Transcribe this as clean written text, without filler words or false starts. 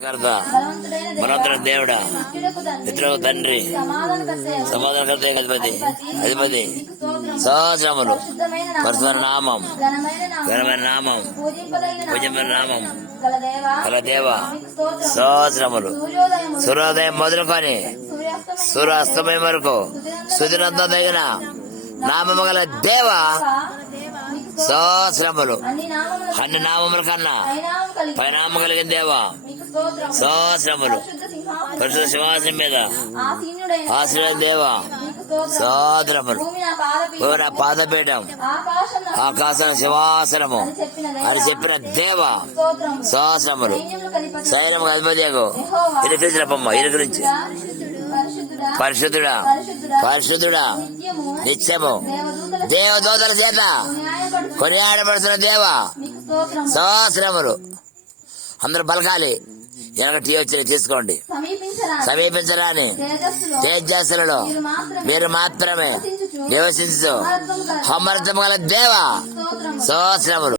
బలవంతుడ దేవుడా, పితృలకు తండ్రి, సమాధానకర్త అధిపతి, సహస్రములు పరిశుద్ధమైన నామం, ఘనమైన నామం, పూజ్యమైన నామం గల దేవ, సహస్రములు సూర్యోదయం మొదలుకొని సూర్యాస్తమయం వరకు సుదినంత తగిన నామము గల దేవ, సహస్రములు అన్ని నామముల కన్నా పరిణామం కలిగిన దేవా, సహస్రములు పరిశుద్ధ సింహాసనం మీద ఆశ్రయ దేవా, సహస్రములు నా పాదపీఠం ఆకాశం సింహాసనము అని చెప్పిన దేవా, సహస్రములు సైన్యం అధిపతికు ఇరుకించినప్పమ్మ ఇరుకురించి పరిశుద్ధుడా పరిశుద్ధుడా నిత్యము దేవదూతల చేత కొనియాడబడుతున్న దేవా, సహస్రములు అందరూ బలకాలి. వెనక టీ వచ్చి తీసుకోండి. సమీపించరాని తేజస్సులలో మీరు మాత్రమే నివసించు అమృతము గల దేవా, సహస్రములు